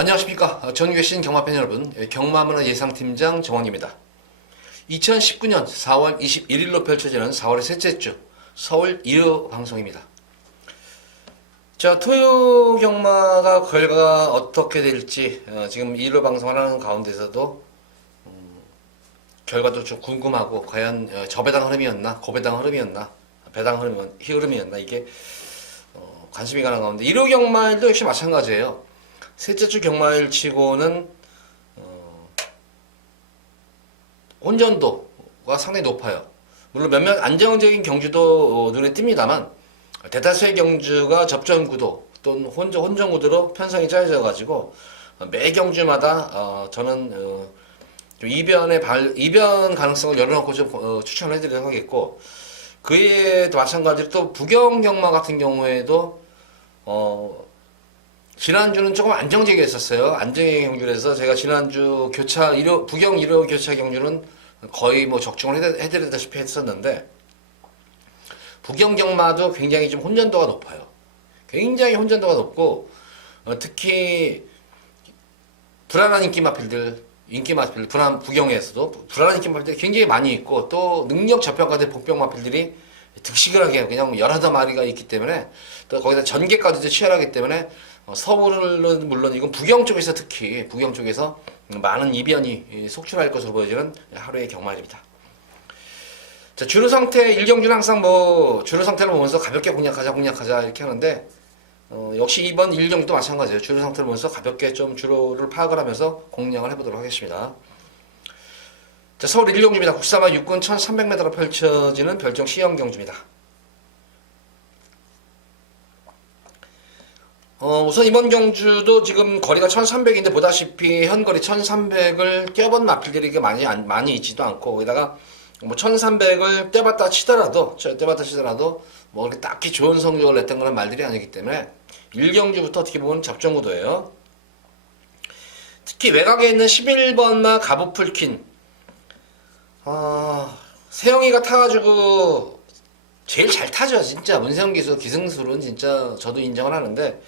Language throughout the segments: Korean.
안녕하십니까. 전국의 경마팬 여러분, 경마문화 예상팀장 정원입니다. 2019년 4월 21일로 펼쳐지는 4월의 셋째 주 서울 1호 방송입니다. 자, 토요 경마가 결과가 어떻게 될지 지금 1호 방송을 하는 가운데서도 결과도 좀 궁금하고, 과연 저배당 흐름이었나 고배당 흐름이었나 배당 흐름이었나 이게 관심이 가는 가운데 1호 경마일도 역시 마찬가지예요. 셋째 주 경마일 치고는 혼전도가 상당히 높아요. 물론 몇몇 안정적인 경주도 눈에 띕니다만 대다수의 경주가 접전구도 또는 혼전구도로 편성이 짜여져 가지고 매 경주마다 저는 좀 이변 가능성을 열어놓고 좀 추천을 해드리도록 하겠고, 그에 마찬가지로 또 부경 경마 같은 경우에도 지난주는 조금 안정적이었어요. 안정적인 경주에서 제가 지난주 부경 1호 교차 경주는 거의 뭐 적중을 해드리다시피 했었는데, 부경 경마도 굉장히 좀 혼전도가 높아요. 굉장히 혼전도가 높고, 특히 불안한 부경에서도 불안한 인기 마필들이 굉장히 많이 있고, 또 능력 저평가된 복병 마필들이 득식을 하게 그냥 여러 마리가 있기 때문에, 또 거기다 전개까지도 치열하기 때문에 서울은 물론 이건 부경 쪽에서 특히 부경 쪽에서 많은 이변이 속출할 것으로 보여지는 하루의 경마일입니다. 자, 주로 상태 1경주는 항상 뭐 주로 상태를 보면서 가볍게 공략하자 이렇게 하는데, 역시 이번 1경주도 마찬가지예요. 주로 상태를 보면서 가볍게 좀 주로를 파악을 하면서 공략을 해보도록 하겠습니다. 자, 서울 1경주입니다. 국사마 6군 1300m로 펼쳐지는 별정 시형 경주입니다. 우선 이번 경주도 지금 거리가 1300인데 보다시피 현거리 1300을 뛰어본 마필들이 많이 있지도 않고, 거기다가 뭐 1300을 뛰어봤다 치더라도 뭐 그렇게 딱히 좋은 성적을 냈던 그런 말들이 아니기 때문에 1경주부터 어떻게 보면 접전구도예요. 특히 외곽에 있는 11번마 가부풀킨, 세영이가 타가지고 제일 잘 타죠. 진짜 문세영 기승술은 진짜 저도 인정을 하는데,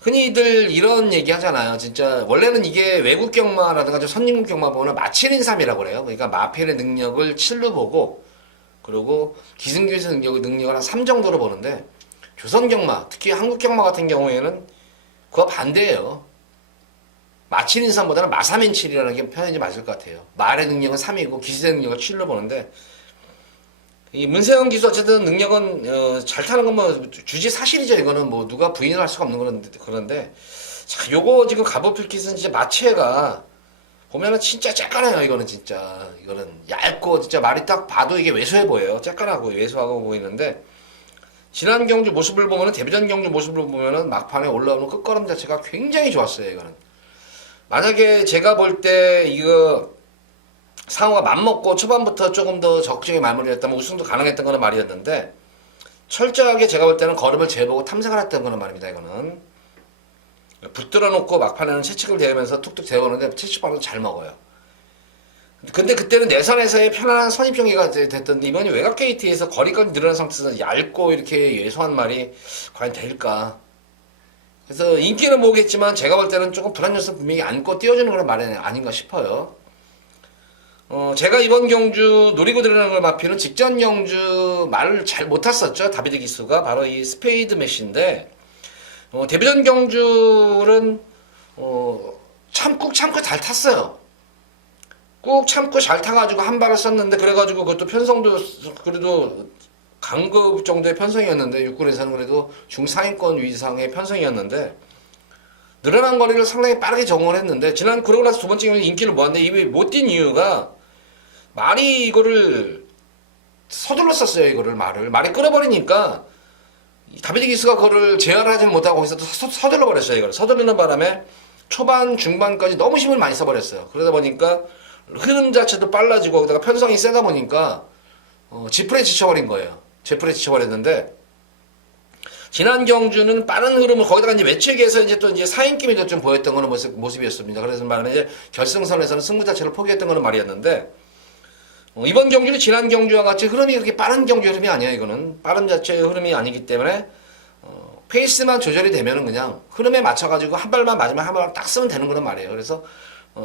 흔히들 이런 얘기 하잖아요. 진짜 원래는 이게 외국 경마라든가 좀 선진국 경마 보면 마칠인삼이라고 그래요. 그러니까 마필의 능력을 7로 보고, 그리고 기승교에서 능력을 한 3 정도로 보는데, 조선 경마, 특히 한국 경마 같은 경우에는 그와 반대예요. 마칠인삼보다는 마삼인칠이라는 게 표현이 맞을 것 같아요. 말의 능력은 3이고 기술의 능력을 7로 보는데, 이 문세영 기수 어쨌든 능력은 잘 타는 건 뭐 주지 사실이죠. 이거는 뭐 누가 부인을 할 수가 없는 그런데 자, 요거 지금 가보필킷은 진짜 마체가 보면은 진짜 쬐깐해요. 이거는 얇고 진짜 말이 딱 봐도 이게 왜소해 보여요. 쬐깐하고 왜소하고 보이는데, 지난 경주 모습을 보면은 데뷔전 경주 모습을 보면은 막판에 올라오는 끝걸음 자체가 굉장히 좋았어요. 이거는 만약에 제가 볼 때 이거 상호가 맘먹고 초반부터 조금 더 적극적인 마무리였다면 우승도 가능했던 거는 말이었는데, 철저하게 제가 볼 때는 걸음을 재보고 탐색을 했던 거는 말입니다. 이거는 붙들어 놓고 막판에는 채찍을 대면서 툭툭 재보는데 채찍방도 잘 먹어요. 근데 그때는 내선에서의 편안한 선입경기가 됐던데, 이번이 외곽 게이트에서 거리까지 늘어난 상태에서 얇고 이렇게 예소한 말이 과연 될까. 그래서 인기는 모르겠지만 제가 볼 때는 조금 불안 요소 분명히 안고 띄워주는 그런 말이 아닌가 싶어요. 제가 이번 경주 노리고 들어가는 걸 마피는 직전 경주 말을 잘 못 탔었죠. 다비드 기수가 바로 이 스페이드 매시인데, 데뷔전 경주는 꾹 참고 잘 탔어요. 꾹 참고 잘 타가지고 한 발을 썼는데, 그래가지고 그것도 편성도 그래도 강급 정도의 편성이었는데, 육군에서는 그래도 중상위권 위상의 편성이었는데, 늘어난 거리를 상당히 빠르게 적응을 했는데, 그러고 나서 두 번째 경기 인기를 모았는데, 이게 못 뛴 이유가 말이 이거를 서둘러 썼어요. 말이 끌어버리니까 다비드 기스가 그거를 제어하지 못하고 거기서 또 서둘러 버렸어요. 이걸 서두르는 바람에 초반 중반까지 너무 힘을 많이 써버렸어요. 그러다 보니까 흐름 자체도 빨라지고, 거기다가 편성이 세다 보니까 지풀에 지쳐버린 거예요. 지풀에 지쳐버렸는데, 지난 경주는 빠른 흐름을, 거기다가 이제 매치기에서 이제 또 이제 사인기미도 좀 보였던 거는 모습이었습니다. 그래서 말하면 이제 결승선에서는 승부 자체를 포기했던 거는 말이었는데, 이번 경주는 지난 경주와 같이 흐름이 그렇게 빠른 경주 흐름이 아니에요. 이거는 빠른 자체의 흐름이 아니기 때문에 페이스만 조절이 되면은 그냥 흐름에 맞춰가지고 한 발만 맞으면 한 발만 딱 쓰면 되는 거란 말이에요. 그래서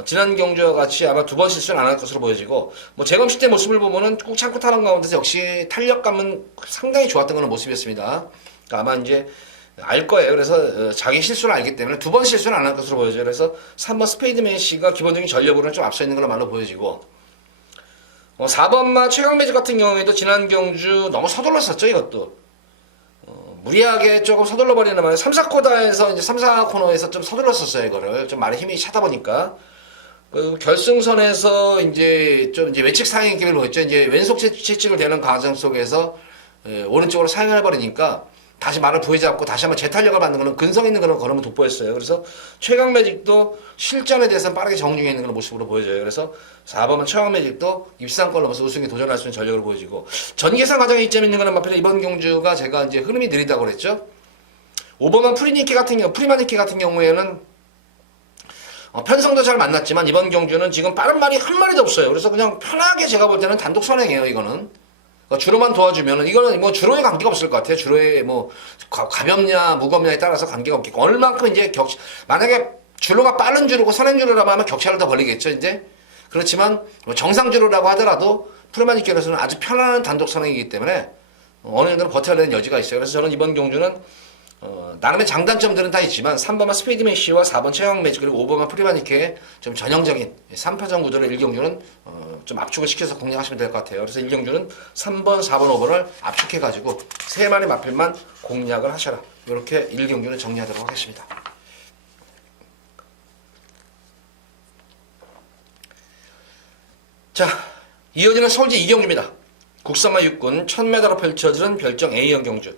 지난 경주와 같이 아마 두 번 실수는 안 할 것으로 보여지고, 뭐 재검식 때 모습을 보면은 꾹 참고 타는 가운데서 역시 탄력감은 상당히 좋았던 그런 모습이었습니다. 그러니까 아마 이제 알 거예요. 그래서 자기 실수를 알기 때문에 두 번 실수는 안 할 것으로 보여져요. 그래서 3번 스페이드 메시가 기본적인 전력으로는 좀 앞서 있는 걸로 말로 보여지고, 4번마 최강 매직 같은 경우에도 지난 경주 너무 서둘렀었죠, 이것도. 무리하게 조금 서둘러 버리는 말에 3, 4코너에서 이제 3, 4코너에서 좀 서둘렀었어요, 이거를. 좀 많이 힘이 차다 보니까. 결승선에서 이제 좀 이제 외측 상행 기를 보였죠. 이제 왼속 채찍을 대는 과정 속에서 오른쪽으로 사용해 버리니까 다시 말을 부여잡고 다시 한번 재탄력을 받는 그런 근성 있는 그런 걸음을 돋보였어요. 그래서 최강 매직도 실전에 대해서는 빠르게 정중해 있는 그런 모습으로 보여져요. 그래서 4번은 최강 매직도 입상권 넘어서 우승에 도전할 수 있는 전력을 보여지고, 전개상 가장 이점 있는 거는 마필 이번 경주가 제가 이제 흐름이 느리다고 그랬죠. 5번은 프리마니키 같은 경우에는 편성도 잘 만났지만 이번 경주는 지금 빠른 말이 한 마리도 없어요. 그래서 그냥 편하게 제가 볼 때는 단독 선행이에요, 이거는. 주로만 도와주면은, 이거는 뭐 주로에 관계가 없을 것 같아요. 주로에 뭐 가볍냐 무겁냐에 따라서 관계가 없겠고, 얼만큼 이제 만약에 주로가 빠른 주로고 선행 주로라고 하면 격차를 더 벌리겠죠, 이제. 그렇지만 뭐 정상 주로라고 하더라도 프레마니께로서는 아주 편안한 단독 선행이기 때문에 어느 정도는 버텨내는 여지가 있어요. 그래서 저는 이번 경주는 나름의 장단점들은 다 있지만 3번만 스피드맨 씨와 4번 최강 매직 그리고 5번만 프리마니케의 좀 전형적인 3파전 구도를 1경주는 좀 압축을 시켜서 공략하시면 될 것 같아요. 그래서 1경주는 3번, 4번, 5번을 압축해가지고 3마리 마필만 공략을 하셔라. 이렇게 1경주는 정리하도록 하겠습니다. 자, 이어지는 서울시 2경주입니다. 국산마 육군 1000m로 펼쳐지는 별정 A형 경주.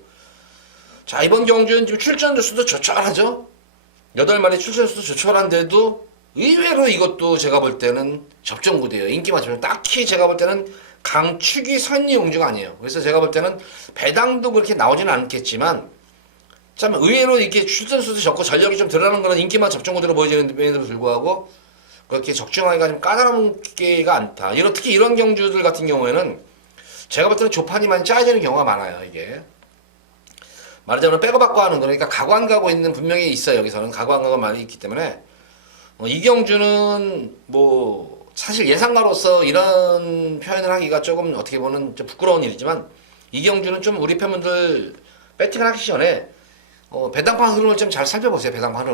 자, 이번 경주는 지금 출전 주수도 조촐하죠. 8마리 출전 주수도 조촐한데도 의외로 이것도 제가 볼 때는 접전구대예요. 인기 맞으면 딱히 제가 볼 때는 강축이 선의 용주가 아니에요. 그래서 제가 볼 때는 배당도 그렇게 나오지는 않겠지만 참 의외로 이렇게 출전 수도 적고 전력이 좀 드러나는 그런 인기만 접전구대로 보여지는데도 불구하고 그렇게 적중하기가 좀 까다롭게가 않다. 특히 이런 경주들 같은 경우에는 제가 볼 때는 조판이 많이 짜여지는 경우가 많아요. 이게 말하자면 백업받고 하는 거니까 가관 가고 있는 분명히 있어요. 여기서는 가관 가고 많이 있기 때문에 이 경주는 뭐 사실 예상가로서 이런 표현을 하기가 조금 어떻게 보면 좀 부끄러운 일이지만 이 경주는 좀 우리 팬분들 배팅을 하기 전에 배당판 흐름을 좀 잘 살펴보세요. 배당판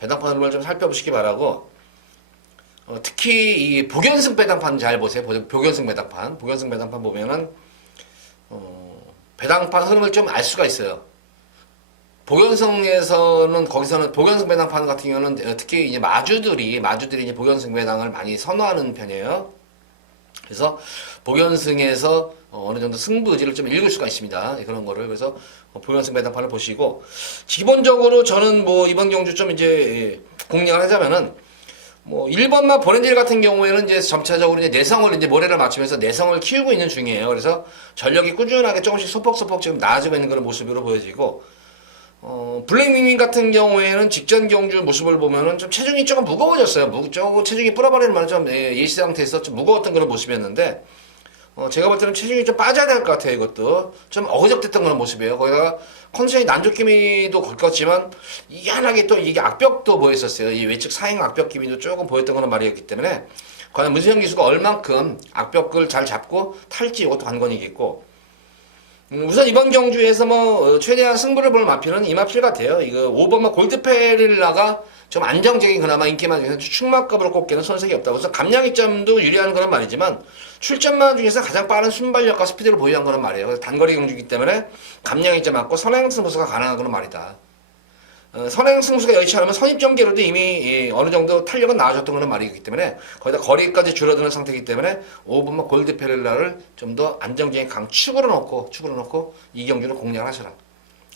흐름을 좀 살펴보시기 바라고, 특히 이 복연승 배당판 잘 보세요. 복연승 배당판 보면은 배당판 흐름을 좀 알 수가 있어요. 거기서는 복연승 배당판 같은 경우는 특히 이제 마주들이 이제 복연승 배당을 많이 선호하는 편이에요. 그래서 복연승에서 어느 정도 승부지를 좀 읽을 수가 있습니다. 그런 거를. 그래서 복연승 배당판을 보시고, 기본적으로 저는 뭐 이번 경주 좀 이제 공략을 하자면은 1번만 보렌질 같은 경우에는 이제 점차적으로 이제 내성을 이제 모래를 맞추면서 내성을 키우고 있는 중이에요. 그래서 전력이 꾸준하게 조금씩 소폭소폭 지금 나아지고 있는 그런 모습으로 보여지고, 블랙윙윙 같은 경우에는 직전 경주 모습을 보면은 좀 체중이 조금 무거워졌어요. 체중이 불어버리는 말은 좀 예시 상태에서 좀 무거웠던 그런 모습이었는데, 제가 볼 때는 체중이 좀 빠져야 될 것 같아요. 이것도 좀 어그적됐던 그런 모습이에요. 거기다가 컨디션이 난조기미도 걸었지만 희한하게 또 이게 악벽도 보였었어요. 이 외측 사행 악벽 기미도 조금 보였던 그런 말이었기 때문에 과연 문세영 기수가 얼만큼 악벽을 잘 잡고 탈지 이것도 관건이겠고, 우선 이번 경주에서 최대한 승부를 볼 마필은 이 마필 같아요. 이거 5번마 골드페릴라가 좀 안정적인 그나마 인기만 중에서 축마급으로 꼽기는 손색이 없다고 해서 감량이점도 유리한 그런 말이지만 출전만 중에서 가장 빠른 순발력과 스피드를 보유한 그런 말이에요. 그래서 단거리 경주이기 때문에 감량이점 맞고 선행 승부수가 가능한 그런 말이다. 선행 승수가 여의치 않으면 선입전개로도 이미 어느 정도 탄력은 나아졌던 그런 말이기 때문에 거기다 거리까지 줄어드는 상태이기 때문에 5번마 골드페릴라를 좀 더 안정적인 강축으로 놓고 이 경주는 공략을 하셔라.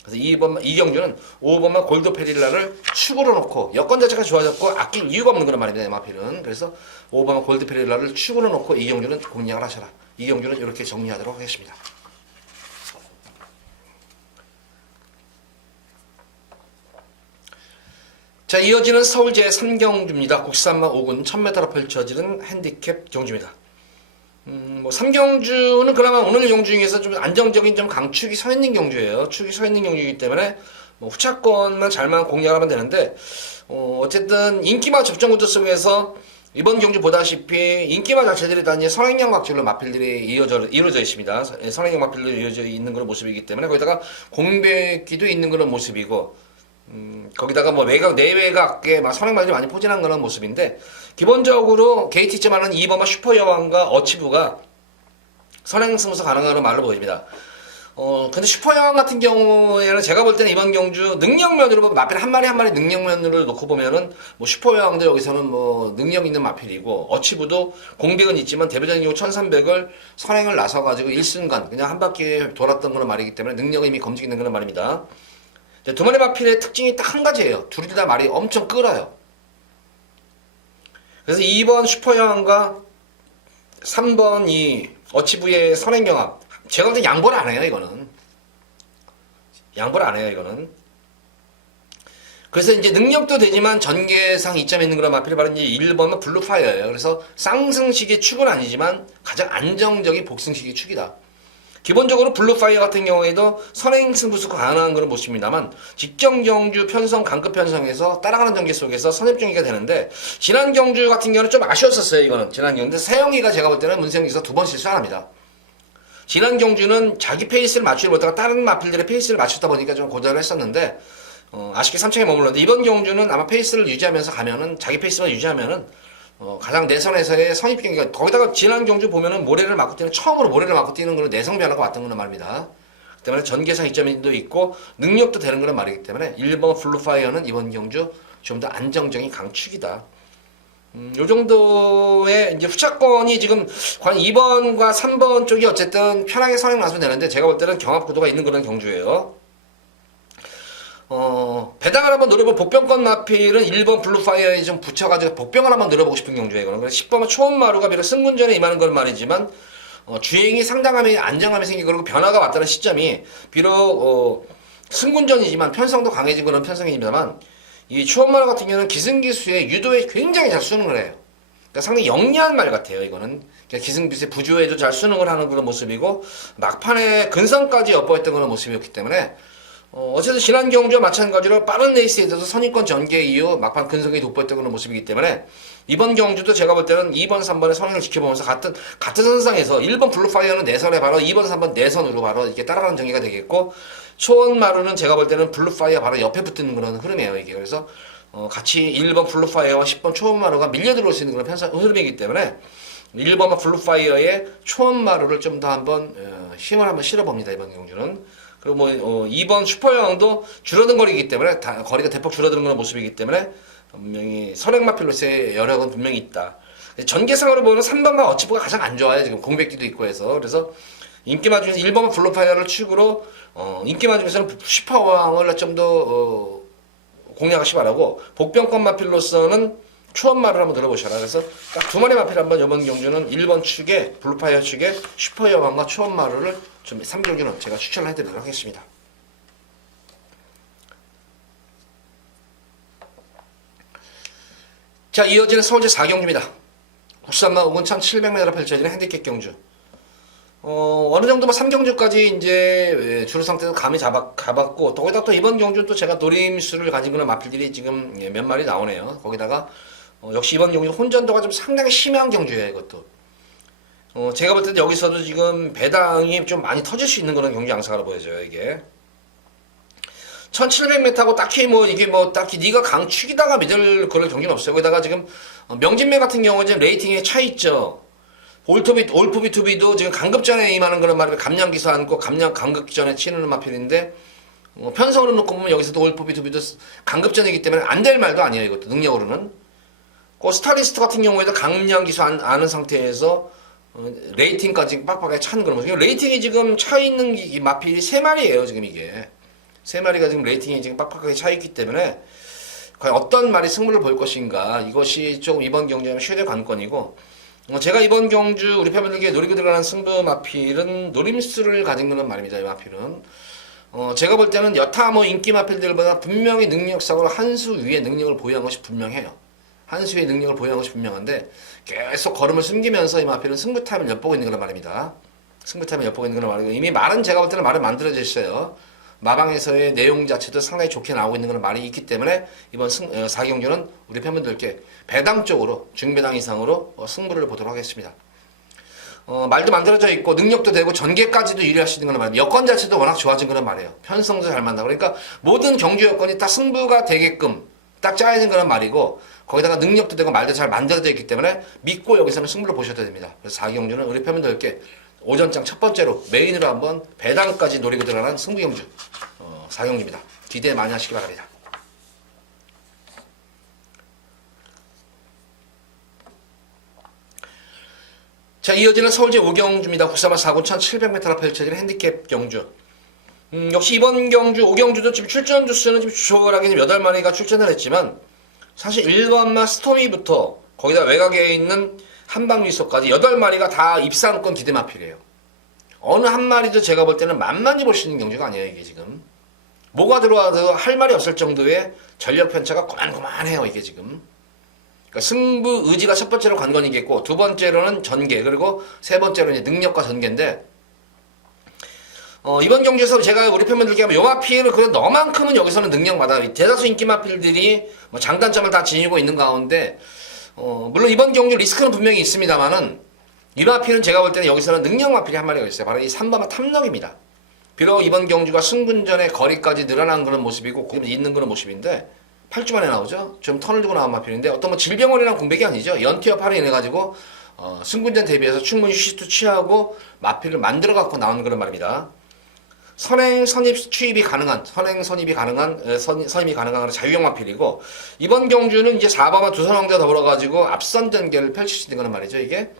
그래서 이 경주는 5번마 골드페릴라를 축으로 놓고 여건 자체가 좋아졌고 아낄 이유가 없는 그런 말입니다. 마필은. 그래서 5번마 골드페릴라를 축으로 놓고 이 경주는 공략을 하셔라. 이 경주는 이렇게 정리하도록 하겠습니다. 자, 이어지는 서울 제3경주입니다. 국산마 5군 1000m로 펼쳐지는 핸디캡 경주입니다. 뭐 삼경주는 그나마 오늘 경주 중에서 좀 안정적인 좀 강축이 서 있는 경주예요. 축이 서 있는 경주이기 때문에 뭐 후차권만 잘만 공략하면 되는데 어쨌든 인기마 접전 구도 속에서 이번 경주 보다시피 인기마 자체들이 다 이제 선행형 막질로 마필들이 이루어져 있습니다. 선행형 마필로 이루어져 있는 그런 모습이기 때문에 거기다가 공백기도 있는 그런 모습이고 거기다가 뭐 외곽 내외곽에 막 선행마들이 많이 포진한 그런 모습인데 기본적으로 KT점하는 2번마 슈퍼여왕과 어치부가 선행 승부수 가능한 말로 보입니다. 근데 슈퍼여왕 같은 경우에는 제가 볼 때는 이번 경주 능력면으로 보면 마필 한 마리 한 마리 능력면으로 놓고 보면은 뭐 슈퍼여왕도 여기서는 뭐 능력 있는 마필이고 어치부도 공백은 있지만 데뷔전 이후 1300을 선행을 나서가지고 일순간 그냥 한 바퀴 돌았던 그런 말이기 때문에 능력이 이미 검증이 있는 그런 말입니다. 두 마리 마필의 특징이 딱 한 가지예요. 둘이 다 말이 엄청 끌어요. 그래서 2번 슈퍼여왕과 3번 이 어치부의 선행경합 제가 볼 때 양보를 안 해요. 이거는 양보를 안 해요. 이거는 그래서 이제 능력도 되지만 전개상 이점이 있는 그런 마필이 바로 이제 1번은 블루파이어예요. 그래서 쌍승식의 축은 아니지만 가장 안정적인 복승식의 축이다. 기본적으로 블루파이어 같은 경우에도 선행 승부수가 가능한 그런 모습입니다만 직전 경주 편성 강급 편성에서 따라가는 전개 속에서 선입전개가 되는데 지난 경주 같은 경우는 좀 아쉬웠었어요. 이거는 지난 경주인데 세영이가 제가 볼 때는 문세영에서 두 번 실수 안 합니다. 지난 경주는 자기 페이스를 맞추지 못하고 다른 마필들의 페이스를 맞추다 보니까 좀 고전을 했었는데 아쉽게 3층에 머물렀는데 이번 경주는 아마 페이스를 유지하면서 가면은 자기 페이스만 유지하면은 가장 내선에서의 선입경기가 거기다가 지난 경주 보면은 모래를 맞고 뛰는 처음으로 모래를 맞고 뛰는 그런 내성 변화가 왔던 그런 말입니다. 그 때문에 전개상 이점도 있고 능력도 되는 그런 말이기 때문에 1번 블루파이어는 이번 경주 좀 더 안정적인 강축이다. 요 정도의 이제 후차권이 지금 관 2번과 3번 쪽이 어쨌든 편하게 선행 나서면 되는데 제가 볼 때는 경합 구도가 있는 그런 경주예요. 배당을 한번 노려볼 복병권 마필은 1번 블루파이어에 좀 붙여가지고 복병을 한번 노려보고 싶은 경주예요. 그래서 10번은 초원마루가 비록 승군전에 임하는 건 말이지만 주행이 상당함이 안정감이 생기고 그리고 변화가 왔다는 시점이 비록 승군전이지만 편성도 강해진 그런 편성입니다만 이 초원마루 같은 경우는 기승기수의 유도에 굉장히 잘 수능을 해요. 그러니까 상당히 영리한 말 같아요. 이거는 그러니까 기승기수의 부조에도 잘 수능을 하는 그런 모습이고 막판에 근성까지 엿보였던 그런 모습이었기 때문에 어쨌든 지난 경주와 마찬가지로 빠른 레이스에 있어서 선입권 전개 이후 막판 근성이 돋보였던 그런 모습이기 때문에 이번 경주도 제가 볼 때는 2번, 3번의 선행을 지켜보면서 같은 선상에서 1번 블루파이어는 내선에 바로 2번, 3번 내선으로 바로 이렇게 따라가는 전개가 되겠고 초원마루는 제가 볼 때는 블루파이어 바로 옆에 붙는 그런 흐름이에요. 이게 그래서 같이 1번 블루파이어와 10번 초원마루가 밀려 들어올 수 있는 그런 흐름이기 때문에 1번 블루파이어의 초원마루를 좀 더 한번 힘을 한번 실어봅니다. 이번 경주는. 그리고 뭐 2번 슈퍼여왕도 줄어든 거리이기 때문에 거리가 대폭 줄어드는 그런 모습이기 때문에 분명히 선행마필로서의 여력은 분명히 있다. 전개상으로 보면 3번과 어치부가 가장 안 좋아요. 지금 공백기도 있고 해서. 그래서 인기마 중에서 1번은 블루파이어를 축으로 인기마 중에서는 슈퍼여왕을 좀 더 공략하시 바라고 복병권 마필로서는 초원마를 한번 들어보셔라. 그래서 딱 두 마리 마필 한번 이번 경주는 1번 축에 블루파이어 축에 슈퍼여왕과 초원마루를 좀 3경주는 제가 추천을 해드리도록 하겠습니다. 자, 이어지는 서울제 4경주입니다. 93만 5군 1700m로 펼쳐지는 핸디캡 경주. 어느 정도 뭐 3경주까지 이제 주로 상태에서 감이 잡았고, 거기다 또 이번 경주는 또 제가 노림수를 가진 그런 마필들이 지금 몇 마리 나오네요. 거기다가, 역시 이번 경주 혼전도가 좀 상당히 심한 경주예요, 이것도. 제가 볼 때는 여기서도 지금 배당이 좀 많이 터질 수 있는 그런 경주 양상으로 보여져요, 이게. 1700m고 딱히 뭐 이게 뭐 딱히 네가 강축이다가 믿을 그런 경기는 없어요. 거기다가 지금 명진매 같은 경우는 지금 레이팅에 차 있죠. 올프비 투비도 지금 강급전에 임하는 그런 말이 감량기수 안고 강급전에 치는 마필인데 편성으로 놓고 보면 여기서도 올프비 투비도 강급전이기 때문에 안 될 말도 아니에요. 이것도 능력으로는. 그 스타리스트 같은 경우에도 강량기수 아는 상태에서 레이팅까지 빡빡하게 찬 그런 모습. 레이팅이 지금 차 있는 이 마필이 3마리예요. 지금 이게. 3마리가 지금 레이팅이 지금 빡빡하게 차 있기 때문에 과연 어떤 말이 승부를 볼 것인가 이것이 조금 이번 경주의 최대 관건이고 제가 이번 경주 우리 팬분들께 노리고 들어가는 승부 마필은 노림수를 가진 그런 말입니다. 이 마필은 제가 볼 때는 여타 뭐 인기 마필들보다 분명히 능력상으로 한 수 위의 능력을 보유한 것이 분명해요. 한 수의 능력을 보유한 것이 분명한데 계속 걸음을 숨기면서 이 마필은 승부 타임을 엿보고 있는 거란 말입니다. 승부 타임을 엿보고 있는 거란 말이고 이미 말은 제가 볼 때는 말은 만들어져 있어요. 마방에서의 내용 자체도 상당히 좋게 나오고 있는 그런 말이 있기 때문에 이번 4경주는 우리 팬분들께 배당 쪽으로 중배당 이상으로 승부를 보도록 하겠습니다. 말도 만들어져 있고 능력도 되고 전개까지도 유리할 수 있는 그런 말이에요. 여건 자체도 워낙 좋아진 그런 말이에요. 편성도 잘 맞나. 그러니까 모든 경주 여건이 딱 승부가 되게끔 딱 짜여진 그런 말이고 거기다가 능력도 되고 말도 잘 만들어져 있기 때문에 믿고 여기서는 승부를 보셔도 됩니다. 그래서 4경주는 우리 팬분들께 오전장 첫 번째로 메인으로 한번 배당까지 노리고 들어가는 승부경주 4경주입니다. 기대 많이 하시기 바랍니다. 자, 이어지는 서울제 5경주입니다. 국사마 4군 1700m로 펼쳐지는 핸디캡 경주. 역시 이번 경주 5경주도 지금 출전 주수는 지금 조촐하게 8마리가 출전을 했지만 사실 1번마 스토미부터 거기다 외곽에 있는 한방미소까지 8마리가 다 입상권 기대 마필이에요. 어느 한 마리도 제가 볼 때는 만만히 볼 수 있는 경주가 아니에요. 이게 지금 뭐가 들어와도 할 말이 없을 정도의 전력 편차가 고만고만해요. 이게 지금 그러니까 승부 의지가 첫 번째로 관건이겠고 두 번째로는 전개 그리고 세 번째로는 이제 능력과 전개인데 이번 경주에서 제가 우리 팬분들께 하면 요 마필을 그래도 너만큼은 여기서는 능력마다 대다수 인기 마필들이 뭐 장단점을 다 지니고 있는 가운데 물론 이번 경주 리스크는 분명히 있습니다만은 이 마필은 제가 볼 때는 여기서는 능력 마필이 한 마리가 있어요. 바로 이 3번마 탐럭입니다. 비록 이번 경주가 승분전의 거리까지 늘어난 그런 모습이고 있는 그런 모습인데 8주 만에 나오죠. 좀 턴을 두고 나온 마필인데 어떤 뭐 질병원이랑 공백이 아니죠. 연티어파로 인해가지고 승군전 대비해서 충분히 휴식도 취하고 마필을 만들어 갖고 나오는 그런 말입니다. 선행 선입 취입이 가능한 선입이 가능한 자유형 마필이고 이번 경주는 이제 4번마 두 선왕자 더불어 가지고 앞선 전개를 펼칠 수 있는 거란 말이죠. 이게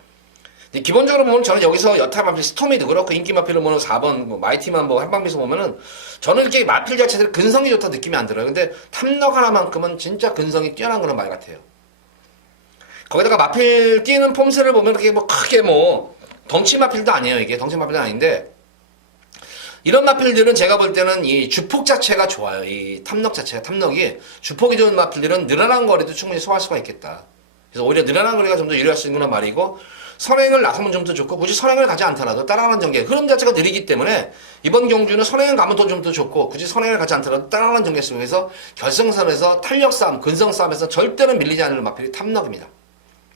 기본적으로 보면 저는 여기서 여타 마필 스토미도 그렇고 인기 마필을 보면 4번 뭐 마이티만 뭐 한방비서 보면은 저는 이렇게 마필 자체들 근성이 좋다 느낌이 안 들어요. 근데 탐럭 하나만큼은 진짜 근성이 뛰어난 그런 말 같아요. 거기다가 마필 뛰는 폼새를 보면 이렇게 뭐 크게 뭐 덩치 마필도 아니에요. 이게 덩치 마필도 아닌데 이런 마필들은 제가 볼 때는 이 주폭 자체가 좋아요. 이 탐럭이 주폭이 좋은 마필들은 늘어난 거리도 충분히 소화할 수가 있겠다. 그래서 오히려 늘어난 거리가 좀 더 유리할 수 있는 말이고 선행을 나서면 좀 더 좋고 굳이 선행을 가지 않더라도 따라가는 전개 흐름 자체가 느리기 때문에 이번 경주는 선행을 가면 좀 더 좋고 굳이 선행을 가지 않더라도 따라가는 전개 속에서 결승선에서 탄력 싸움, 근성 싸움에서 절대는 밀리지 않는 마필이 탐럭입니다.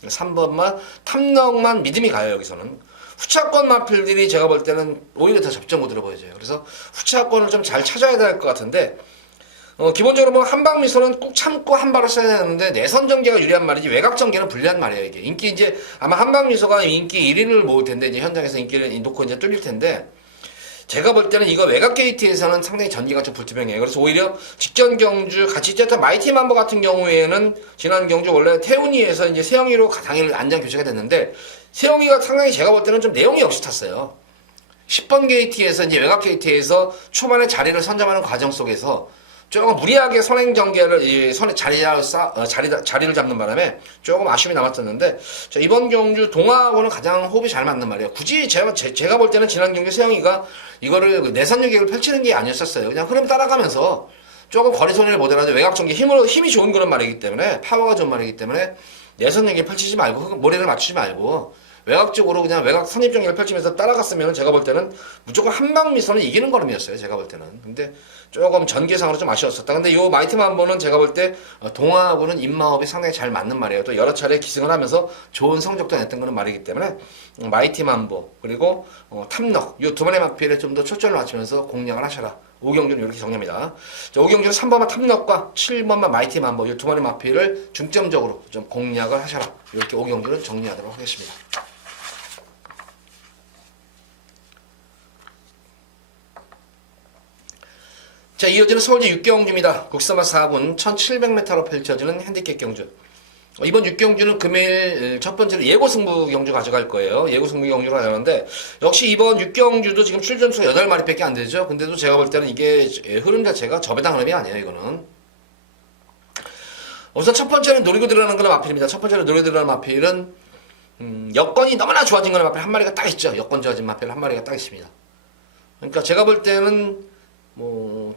3번만 탐럭만 믿음이 가요. 여기서는 후차권 마필들이 제가 볼 때는 오히려 더 접전구도로 보여져요. 그래서 후차권을 좀 잘 찾아야 될 것 같은데 기본적으로 뭐 한방미소는 꾹 참고 한 발을 써야 되는데 내선 전개가 유리한 말이지 외곽 전개는 불리한 말이에요. 이게 인기 이제 아마 한방미소가 인기 1위를 모을 텐데 이제 현장에서 인기를 놓고 이제 뚫릴 텐데 제가 볼 때는 이거 외곽 게이트에서는 상당히 전개가 좀 불투명해요. 그래서 오히려 직전 경주 같이 뛰었던 마이티 맘버 같은 경우에는 지난 경주 원래 태훈이에서 이제 세영이로 당일 안장 교체가 됐는데 세영이가 상당히 제가 볼 때는 좀 내용이 없이 탔어요. 10번 게이트에서 이제 외곽 게이트에서 초반에 자리를 선점하는 과정 속에서 조금 무리하게 선행 전개를 자리를 잡는 바람에 조금 아쉬움이 남았었는데 이번 경주 동아하고는 가장 호흡이 잘 맞는 말이에요. 굳이 제가 볼 때는 지난 경주 세영이가 이거를 내선 유격을 펼치는 게 아니었었어요. 그냥 흐름 따라가면서 조금 거리 손해를 보더라도 외곽 전개 힘이 좋은 그런 말이기 때문에 파워가 좋은 말이기 때문에 내선 유격 펼치지 말고 모래를 맞추지 말고 외곽 쪽으로 그냥 외곽 선입 전개를 펼치면서 따라갔으면 제가 볼 때는 무조건 한방 미소는 이기는 걸음이었어요. 제가 볼 때는. 근데 조금 전개상으로 좀 아쉬웠었다. 근데 요 마이티 맘보는 제가 볼 때 동아하고는 입마업이 상당히 잘 맞는 말이에요. 또 여러 차례 기승을 하면서 좋은 성적도 냈던 그런 말이기 때문에 마이티 맘보 그리고 탐럭 요 두 번의 마필에 좀 더 초점을 맞추면서 공략을 하셔라. 5경주는 이렇게 정리합니다. 5경주는 3번만 탐럭과 7번만 마이티 맘보 요 두 번의 마필을 중점적으로 좀 공략을 하셔라. 이렇게 5경주는 정리하도록 하겠습니다. 자, 이어지는 서울제 6경주입니다. 국사마 4군 1700m로 펼쳐지는 핸디캡 경주. 이번 6경주는 금일 첫 번째로 예고승부 경주 가져갈 거예요. 예고승부 경주로 하는데 역시 이번 6경주도 지금 출전수가 8마리밖에 안 되죠. 근데도 제가 볼 때는 이게 흐름 자체가 저배당 흐름이 아니에요. 이거는. 우선 첫 번째는 노리고 들어가는 그런 마필입니다. 첫 번째로 노리고 들어가는 마필은 여건이 너무나 좋아진 그런 마필 한 마리가 딱 있죠. 여건 좋아진 마필 한 마리가 딱 있습니다. 그러니까 제가 볼 때는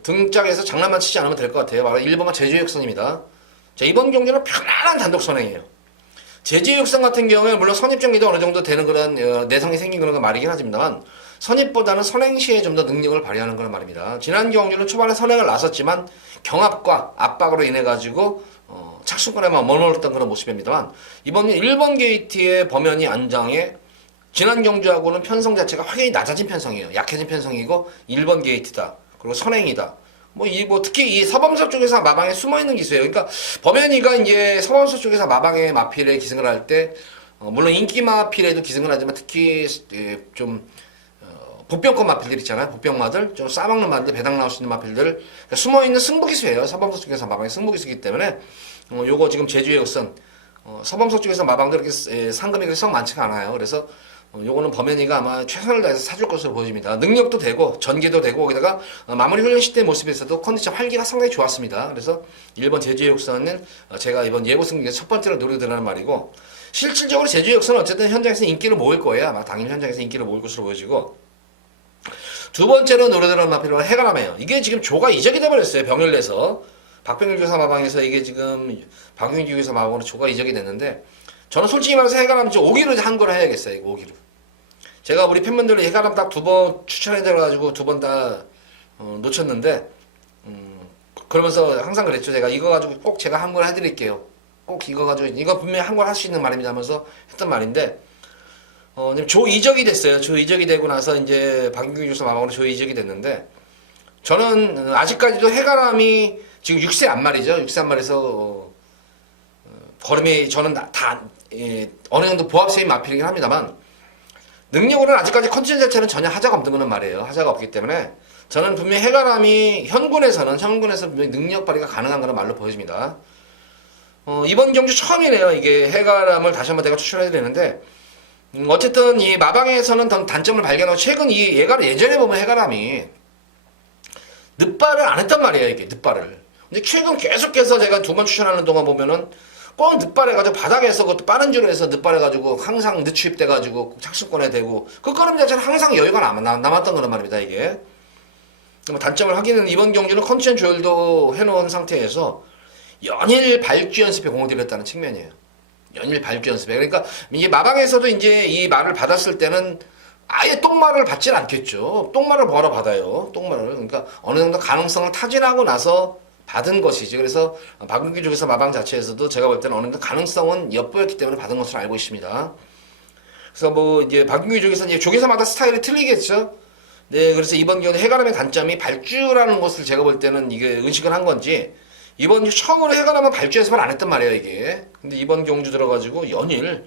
등짝에서 장난만 치지 않으면 될 것 같아요. 바로 1번만 제주역선입니다. 자, 이번 경주는 편안한 단독 선행이에요. 제주육성 같은 경우에 물론 선입정리도 어느 정도 되는 그런 내성이 생긴 그런 거 말이긴 하지만 선입보다는 선행 시에 좀 더 능력을 발휘하는 그런 말입니다. 지난 경주는 초반에 선행을 나섰지만 경합과 압박으로 인해 가지고 착순권에만 머물렀던 그런 모습입니다만 이번 1번 게이트의 범연이 안장에 지난 경주하고는 편성 자체가 확연히 낮아진 편성이에요. 약해진 편성이고 1번 게이트다. 그리고 선행이다. 특히 이 서범서 쪽에서 마방에 숨어있는 기수예요. 그러니까 범연이가 이제 서범서 쪽에서 마방에 마필에 기승을 할 때, 물론 인기 마필에도 기승을 하지만 특히 좀, 복병권 마필들 있잖아요. 복병마들. 좀 싸먹는 마들, 배당 나올 수 있는 마필들. 그러니까 숨어있는 승부기수예요. 서범서 쪽에서 마방에 승부기수이기 때문에, 요거 지금 제주의 역선, 서범서 쪽에서 마방들 이렇게 상금이 그렇게 썩 많지가 않아요. 그래서, 요거는 범연이가 아마 최선을 다해서 사줄 것으로 보여집니다. 능력도 되고 전개도 되고 거기다가 마무리 훈련 시대 모습에서도 컨디션 활기가 상당히 좋았습니다. 그래서 1번 제주의 역선은 제가 이번 예고 승리에서 첫 번째로 노려드리는 말이고 실질적으로 제주의 역선은 어쨌든 현장에서 인기를 모을 거예요. 아마 당일 현장에서 인기를 모을 것으로 보여지고 두 번째로 노려드리는 마필은 해가람이에요. 이게 지금 조가 이적이 돼버렸어요. 병렬내서 박병일 교사 마방에서 이게 지금 박용희 교사 마방으로 조가 이적이 됐는데 저는 솔직히 말해서 해가람 5기로 한 걸 해야겠어요. 이거 5기로. 제가 우리 팬분들이 해가람 딱 2번 추천해드려가지고 2번 다 놓쳤는데 그러면서 항상 그랬죠. 제가 이거 가지고 꼭 제가 한 걸 해드릴게요. 꼭 이거 가지고 이거 분명히 한 걸 할 수 있는 말입니다 하면서 했던 말인데 조 이적이 됐어요. 조 이적이 되고 나서 이제 박윤규 교수 마방으로 조 이적이 됐는데 저는 아직까지도 해가람이 지금 6세 안말이죠. 6세 안말에서 걸음이 저는 다 어느 정도 보합세인 마필이긴 합니다만 능력으로는 아직까지 컨디션 자체는 전혀 하자가 없는 거는 말이에요. 하자가 없기 때문에 저는 분명히 해가람이 현군에서 분명히 능력 발휘가 가능한 그런 말로 보여집니다. 이번 경주 처음이네요. 이게 해가람을 다시 한번 내가 추천해드리는데 어쨌든 이 마방에서는 단점을 발견하고 최근 이 얘가 예전에 보면 해가람이 늑발을 안 했단 말이에요. 이게 늑발을. 근데 최근 계속해서 제가 2번 추천하는 동안 보면은 꼭 늑발해가지고 바닥에서 그것도 빠른 줄로 해서 늑발해가지고 항상 늦추입돼가지고 착수권에 대고 그 걸음 자체는 항상 여유가 남았던 거란 말입니다. 이게 단점을 하기는 이번 경주는 컨디션 조율도 해놓은 상태에서 연일 발주 연습에 공을 들였다는 측면이에요. 연일 발주 연습에. 그러니까 이제 마방에서도 이제 이 말을 받았을 때는 아예 똥말을 받질 않겠죠. 똥말을 뭐하러 받아요. 똥말을. 그러니까 어느 정도 가능성을 타진하고 나서 받은 것이지. 그래서 박윤규 쪽에서 마방 자체에서도 제가 볼 때는 어느 정도 가능성은 엿보였기 때문에 받은 것으로 알고 있습니다. 그래서 이제 박윤규 쪽에서 이제 조계사마다 스타일이 틀리겠죠. 네, 그래서 이번 경우 해가람의 단점이 발주라는 것을 제가 볼 때는 이게 의식을 한 건지 이번 주 처음으로 해가람은 발주 연습을 안 했단 말이에요, 이게. 근데 이번 경주 들어가지고 연일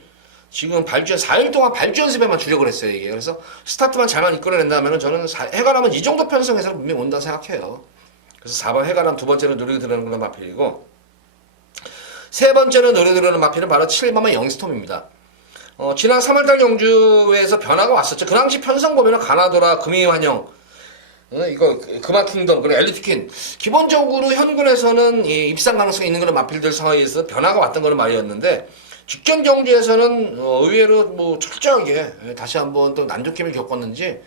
지금 4일 동안 발주 연습에만 주력을 했어요, 이게. 그래서 스타트만 잘만 이끌어낸다면 저는 해가람은 이 정도 편성에서는 분명히 온다고 생각해요. 그래서 4번 해가람 두 번째로 노려드리는 그런 마필이고 세 번째로 노려드리는 마필은 바로 7번의 영스톰입니다. 지난 3월달 경주에서 변화가 왔었죠. 그 당시 편성 보면은 가나도라, 금이환영, 이거 금화킹덤, 그리고 엘리트퀸 기본적으로 현군에서는 이 입상 가능성이 있는 그런 마필들 사이에서 변화가 왔던 그런 말이었는데 직전 경주에서는 의외로 철저하게 다시 한번 또 난조낌을 겪었는지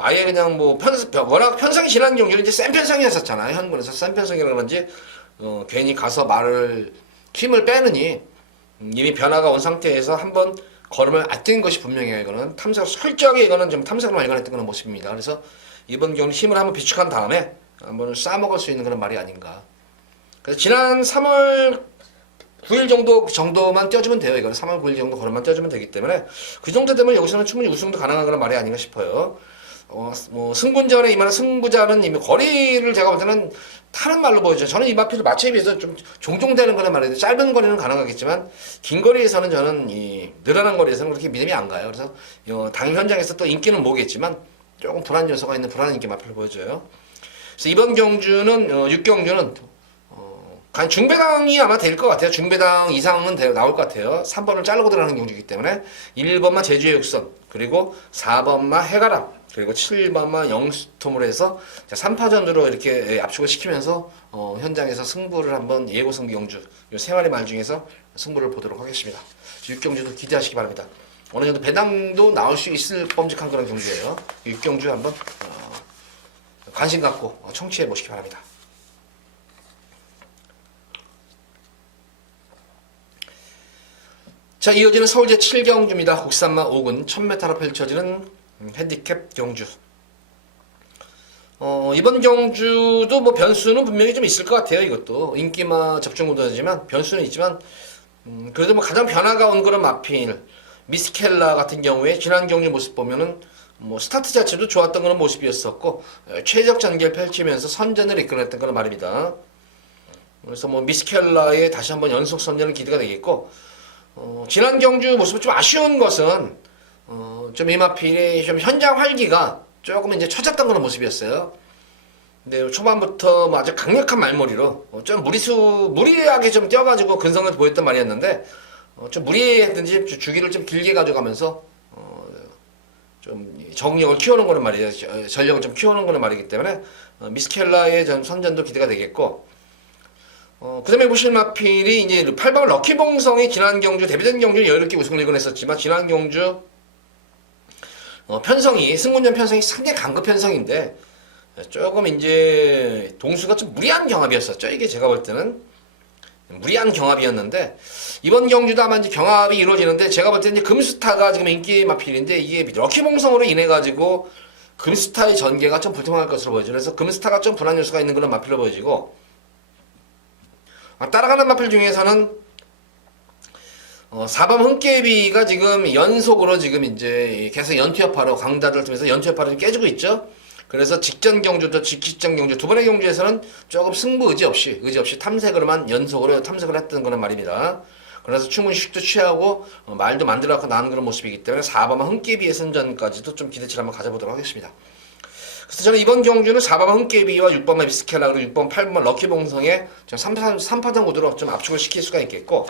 아예 그냥 워낙 편성이 지난 경주는 이제 센 편성이었었잖아요. 현군에서 센 편성이라 그런지 괜히 가서 힘을 빼느니 이미 변화가 온 상태에서 한번 걸음을 아끼는 것이 분명해요. 이거는 철저하게 이거는 좀 탐색으로 발견했던 그런 모습입니다. 그래서 이번 경주 힘을 한번 비축한 다음에 한번 싸먹을 수 있는 그런 말이 아닌가. 그래서 지난 3월 9일 정도만 떼어주면 돼요. 이거는 3월 9일 정도 걸음만 떼어주면 되기 때문에 그 정도 되면 여기서는 충분히 우승도 가능한 그런 말이 아닌가 싶어요. 승군전에 임하는 승부자는 이미 거리를 제가 볼 때는 타는 말로 보여줘요. 저는 이 마필을 마체에 비해서 좀 종종 되는 거란 말이에요. 짧은 거리는 가능하겠지만 긴 거리에서는 저는 이 늘어난 거리에서는 그렇게 믿음이 안 가요. 그래서 당 현장에서 또 인기는 모겠지만 조금 불안 요소가 있는 불안한 인기 마필을 보여줘요. 그래서 이번 경주는 6경주는 중배당이 아마 될 것 같아요. 중배당 이상은 나올 것 같아요. 3번을 자르고 들어가는 경주이기 때문에 1번만 제주의 육선, 그리고 4번만 해가람, 그리고 7번만 영스톰으로 해서 3파전으로 이렇게 압축을 시키면서 현장에서 승부를 한번 예고 승부 경주 이 세 마리 말 중에서 승부를 보도록 하겠습니다. 6경주도 기대하시기 바랍니다. 어느 정도 배당도 나올 수 있을 범직한 그런 경주예요. 6경주 한번 관심 갖고 청취해 보시기 바랍니다. 자, 이어지는 서울 제7경주입니다. 국산마 5군 1000m로 펼쳐지는 핸디캡 경주. 이번 경주도 뭐 변수는 분명히 좀 있을 것 같아요. 이것도 인기마 접종구도지만 변수는 있지만 그래도 뭐 가장 변화가 온 그런 마필 미스켈라 같은 경우에 지난 경주 모습 보면은 뭐 스타트 자체도 좋았던 그런 모습이었었고 최적 전개를 펼치면서 선전을 이끌어냈던 그런 말입니다. 그래서 뭐 미스켈라의 다시 한번 연속 선전은 기대가 되겠고 지난 경주 모습이 좀 아쉬운 것은 좀 이 마필의 좀 현장 활기가 조금 이제 처졌던 그런 모습이었어요. 근데 초반부터 뭐 아주 강력한 말머리로 좀 무리하게 좀 뛰어가지고 근성을 보였던 말이었는데 좀 무리했든지 주기를 좀 길게 가져가면서 좀 정력을 키우는 거는 말이에요. 전력을 좀 키우는 거는 말이기 때문에 미스켈라의 전 선전도 기대가 되겠고 그 다음에 보실 마필이 이제 8번 럭키봉성이 지난 경주 데뷔전 경주 여유롭게 우승을 이뤄냈었지만 지난 경주 편성이 승군전 편성이 상당히 강급 편성인데 조금 이제 동수가 좀 무리한 경합이었었죠. 이게 제가 볼 때는 무리한 경합이었는데 이번 경주도 아마 이제 경합이 이루어지는데 제가 볼 때는 이제 금스타가 지금 인기 마필인데 이게 럭키봉성으로 인해 가지고 금스타의 전개가 좀 불통할 것으로 보여요. 그래서 금스타가 좀 불안 요소가 있는 그런 마필로 보여지고 따라가는 마필 중에서는 4번 흥깨비가 지금 연속으로 지금 이제 계속 연투협파로 강다를 통해서 연투협파를 깨지고 있죠. 그래서 직전 경주도 직전 경주 두 번의 경주에서는 조금 승부 의지 없이 탐색으로만 연속으로 탐색을 했던 그런 말입니다. 그래서 충분히 휴식도 취하고 말도 만들어갖고 나는 그런 모습이기 때문에 4번 흥깨비의 선전까지도 좀 기대치를 한번 가져보도록 하겠습니다. 그래서 저는 이번 경주는 4번 흥깨비와 6번 미스켈라 그리고 6번 8번 럭키봉성의 3파전 구도로 좀 압축을 시킬 수가 있겠고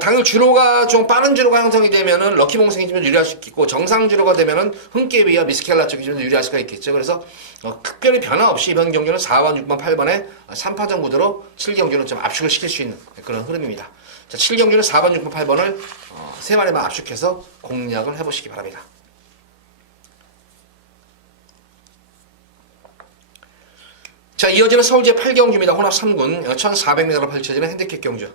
당일 주로가 좀 빠른 주로가 형성이 되면은 럭키봉성이 좀 유리할 수 있겠고 정상 주로가 되면은 흥깨비와 미스켈라 쪽이 좀 유리할 수가 있겠죠. 그래서 특별히 변화 없이 이번 경주는 4번, 6번, 8번의 3파전 구도로 7경주는 좀 압축을 시킬 수 있는 그런 흐름입니다. 자, 7경주는 4번, 6번, 8번을 3마리만 압축해서 공략을 해보시기 바랍니다. 자, 이어지는 서울 제8경주입니다. 혼합 3군 1400m로 펼쳐지는 핸디캡 경주.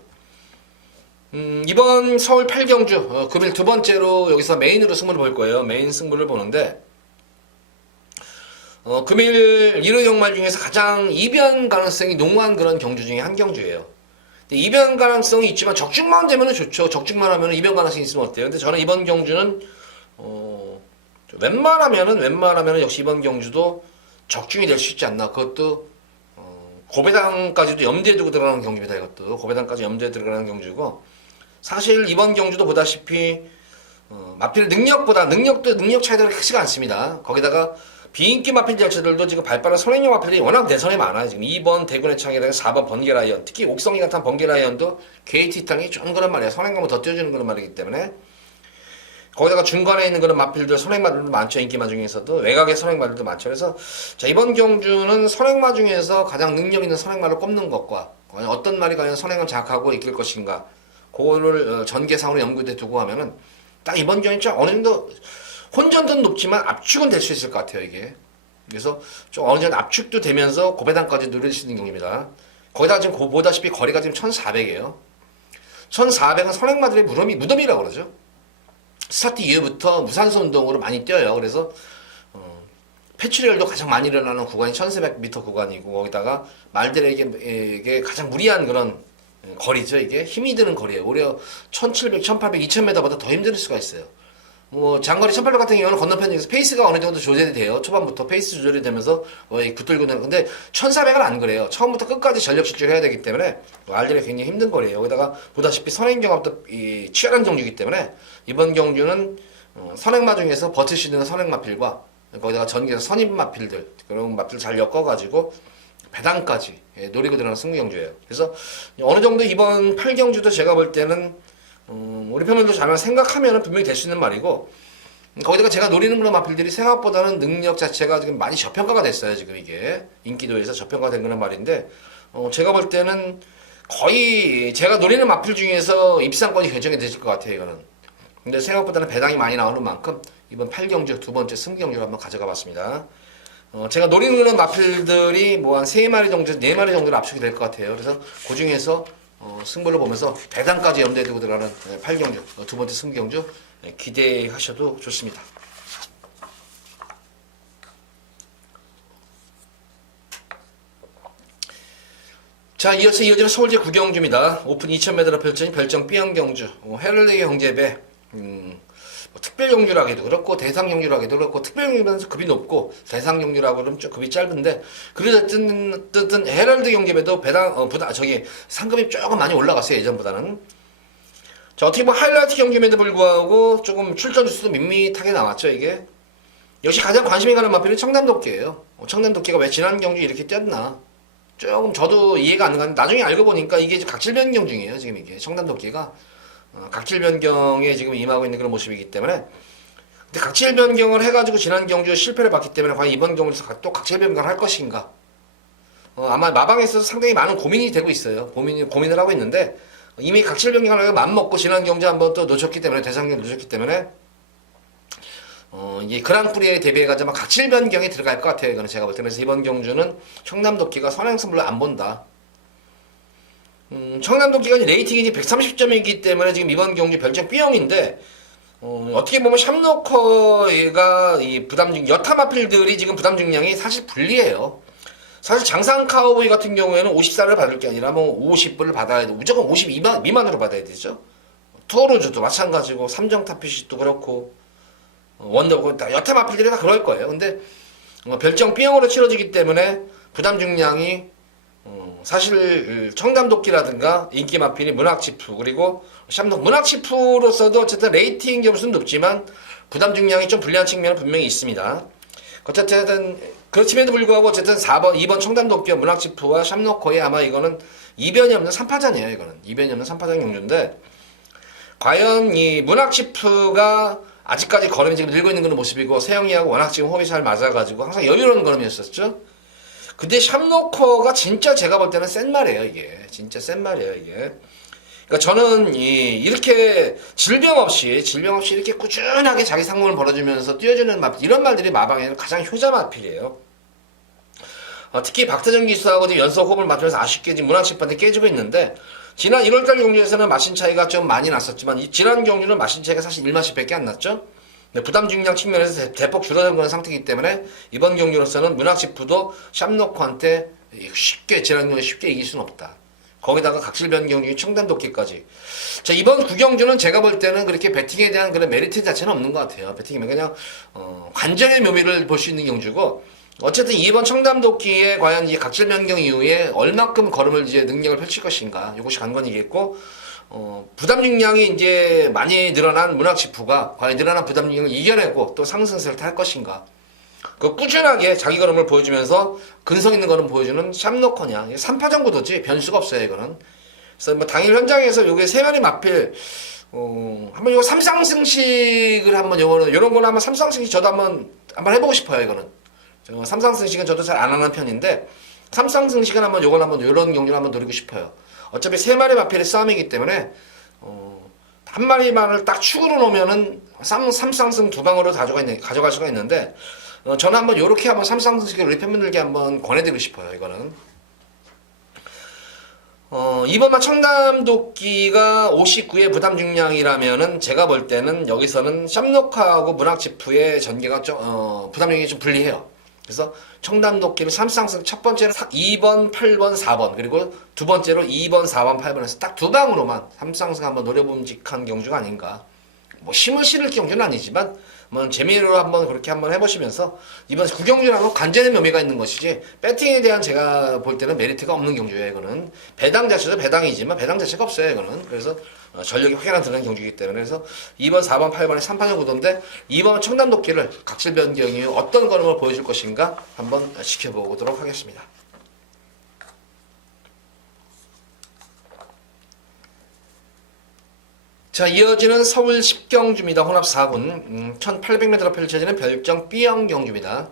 이번 서울 8경주 금일 두 번째로 여기서 메인으로 승부를 볼 거예요. 메인 승부를 보는데 금일 1호 경말 중에서 가장 이변 가능성이 농후한 그런 경주 중에 한 경주예요. 이변 가능성이 있지만 적중만 되면 좋죠. 적중만 하면 이변 가능성이 있으면 어때요? 근데 저는 이번 경주는 웬만하면은 역시 이번 경주도 적중이 될 수 있지 않나. 그것도 고배당까지도 염두에 두고 들어가는 경주입니다. 이것도 고배당까지 염두에 들어가는 경주고 사실 이번 경주도 보다시피 마필 능력 차이가 크지가 않습니다. 거기다가 비인기 마필 자체들도 지금 발빠른 선행형 마필이 워낙 내선이 많아요. 지금 2번 대군의 창이랑 4번 번개라이언 특히 옥성이 같은 번개라이언도 KT 땅이 좀 그런 말이에요. 선행형을 더 띄워주는 그런 말이기 때문에 거기다가 중간에 있는 그런 마필들 선행마들도 많죠. 인기마 중에서도 외곽의 선행마들도 많죠. 그래서 자, 이번 경주는 선행마 중에서 가장 능력 있는 선행마를 꼽는 것과 어떤 말이 과연 선행을 장악하고 이길 것인가 그거를 전개상으로 연구돼 두고 하면은 딱 이번 경기 좀 어느 정도 혼전도는 높지만 압축은 될 수 있을 것 같아요. 이게 그래서 좀 어느 정도 압축도 되면서 고배당까지 누릴 수 있는 경기입니다. 거기다가 지금 보다시피 거리가 지금 1400이에요 1400은 선행마들의 무덤이라고 그러죠. 스타트 이후부터 무산소 운동으로 많이 뛰어요. 그래서 패출혈도 가장 많이 일어나는 구간이 1400m 구간이고 거기다가 말들에게 가장 무리한 그런 거리죠. 이게 힘이 드는 거리예요. 오히려 1700, 1800, 2000m보다 더 힘들 수가 있어요. 뭐 장거리 1800 같은 경우는 건너편 중에서 페이스가 어느 정도 조절이 돼요. 초반부터 페이스 조절이 되면서 붙들고는 근데 1400은 안 그래요. 처음부터 끝까지 전력 질주해야 되기 때문에 알들이 굉장히 힘든 거리예요. 거기다가 보다시피 선행 경합도 치열한 경주이기 때문에 이번 경주는 선행마 중에서 버틸 수 있는 선행마필과 거기다가 전기에서 선입마필들 그런 마필 잘 엮어가지고 배당까지 노리고 들어가는 승부 경주예요. 그래서 어느 정도 이번 8경주도 제가 볼 때는 우리 팬분들 잘 생각하면 분명히 될 수 있는 말이고 거기다가 제가 노리는 그런 마필들이 생각보다는 능력 자체가 지금 많이 저평가가 됐어요. 지금 이게 인기도에서 저평가가 된 그런 말인데 제가 볼 때는 거의 제가 노리는 마필 중에서 입상권이 결정이 되실 것 같아요. 이거는 근데 생각보다는 배당이 많이 나오는 만큼 이번 8경주 두 번째 승부 경주를 한번 가져가 봤습니다. 제가 노리는 그런 마필들이 뭐 한 3마리 정도 4마리 정도로 압축이 될 것 같아요. 그래서 그 중에서 승부를 보면서 배당까지 염두에 두고 들어가는 8경주 두 번째 승부경주 기대하셔도 좋습니다. 자, 이어서 이어지는 서울제 9경주입니다. 오픈 2000m로 펼쳐진 별정 B형 경주, 헤럴드 경제배, 뭐 특별 경주라고 해도 그렇고 대상 경주라고 해도 그렇고 특별 경주라서 급이 높고 대상 경주라고 그러면 좀 급이 짧은데 그래도 어쨌든 헤럴드 경제배도 상금이 조금 많이 올라갔어요, 예전보다는. 자, 어떻게 보면 하이라이트 경주임에도 불구하고 조금 출전 주수도 밋밋하게 나왔죠, 이게. 역시 가장 관심이 가는 마필은 청담도끼예요. 청담도끼가 왜 지난 경주 이렇게 뛰었나? 조금 저도 이해가 안 가는데 나중에 알고 보니까 이게 각질 변경 중이에요. 지금 이게 청담도끼가 각질 변경에 지금 임하고 있는 그런 모습이기 때문에. 근데 각질 변경을 해가지고 지난 경주 실패를 봤기 때문에 과연 이번 경주에서 또 각질 변경을 할 것인가? 아마 마방에서 상당히 많은 고민이 되고 있어요. 고민을 하고 있는데 이미 각질 변경을 하려고 맘먹고 지난 경주 한번 또 놓쳤기 때문에 대상경 놓쳤기 때문에 이제 그랑프리에 대비해가지고 각질 변경이 들어갈 것 같아요. 이거는 제가 볼 때는. 그래서 이번 경주는 청담도끼가 선행승부를 안 본다. 청담도끼가 레이팅이 130점이기 때문에 지금 이번 경주 별정 B형인데, 어떻게 보면 샵노커가 이 여타 마필들이 지금 부담 중량이 사실 불리해요. 사실 장상 카우보이 같은 경우에는 54를 받을 게 아니라 뭐 50불을 받아야 돼. 무조건 50 미만으로 받아야 되죠. 토르주도 마찬가지고, 삼정타피시도 그렇고, 여타 마필들이 다 그럴 거예요. 근데 별정 B형으로 치러지기 때문에 부담 중량이 사실 청담도끼라든가 인기 마필이 문학치프 그리고 샵노 문학치프로서도 어쨌든 레이팅 점수는 높지만 부담 중량이 좀 불리한 측면은 분명히 있습니다. 어쨌든 그렇음에도 불구하고 어쨌든 2번 청담도끼와 문학치프와 샵노커의 아마 이거는 이변이 없는 3파전이에요. 이거는 이변이 없는 3파전 경주인데 과연 이 문학치프가 아직까지 걸음이 지금 늘고 있는 그런 모습이고 세영이하고 워낙 지금 호흡이 잘 맞아가지고 항상 여유로운 걸음이었었죠. 근데 샵노커가 진짜 제가 볼 때는 센 말이에요. 이게 진짜 센 말이에요. 이게. 그러니까 저는 이렇게 질병 없이 이렇게 꾸준하게 자기 상품을 벌어주면서 뛰어주는 이런 말들이 마방에는 가장 효자 마필이에요. 특히 박태정 기수하고 지금 연속 호흡을 맞으면서 아쉽게 지금 문학십한테 깨지고 있는데 지난 1월달 경주에서는 마신 차이가 좀 많이 났었지만 지난 경주는 마신 차이가 사실 1마씩밖에 안 났죠. 부담 중량 측면에서 대폭 줄어든 그런 상태이기 때문에 이번 경주로서는 문학시프도 샵노커한테 지난 경주에 쉽게 이길 수는 없다. 거기다가 각질 변경 중에 청담도끼까지. 자, 이번 구경주는 제가 볼 때는 그렇게 배팅에 대한 그런 메리트 자체는 없는 것 같아요. 배팅이면 그냥 관전의 묘미를 볼 수 있는 경주고 어쨌든 이번 청담도끼에 과연 이 각질 변경 이후에 얼마큼 걸음을 이제 능력을 펼칠 것인가 이것이 관건이겠고 부담 중량이 이제 많이 늘어난 문학시프가 과연 늘어난 부담 중량을 이겨내고 또 상승세를 탈 것인가 꾸준하게 자기 걸음을 보여주면서 근성 있는 걸음 보여주는 샵노커냐 3파전 구도지 변수가 없어요 이거는. 그래서 뭐 당일 현장에서 요게 세 마리 마필 한번 요거 삼상승식을 한번 요런 거는 한번 삼상승식 저도 한번 해보고 싶어요 이거는. 삼상승식은 저도 잘 안 하는 편인데 삼상승식은 한번 요런 경주를 한번 노리고 싶어요. 어차피 세 마리 마필의 싸움이기 때문에 한 마리만을 딱 축으로 놓으면은 삼상승 두 방으로 가져갈 수가 있는데 저는 한번 요렇게 한번 삼상승식을 우리 팬분들께 한번 권해드리고 싶어요. 이거는 이번만 청담도끼가 59의 부담 중량이라면은 제가 볼 때는 여기서는 샵노카하고 문학지프의 전개가 좀 부담 중량이 좀 불리해요. 그래서 청담도끼는 삼상승 첫 번째로 2번, 8번, 4번 그리고 두 번째로 2번, 4번, 8번에서 딱 두 방으로만 삼상승 한번 노려봄직한 경주가 아닌가. 뭐 힘을 실을 경주는 아니지만 뭐 재미로 한번 그렇게 한번 해보시면서 이번 구경주라고 관전의 묘미가 있는 것이지 배팅에 대한 제가 볼 때는 메리트가 없는 경주예요. 이거는 배당 자체도 배당이지만 배당 자체가 없어요. 이거는 그래서 전력이 확연한 드는 경주이기 때문에 그래서 2번, 4번, 8번의 3파전 구도인데 2번 청담도끼를 각질 변경 이후 어떤 걸음을 보여줄 것인가 한번 지켜보도록 하겠습니다. 자, 이어지는 서울 10경주입니다. 혼합 4군 1800m로 펼쳐지는 별정 B형 경주입니다.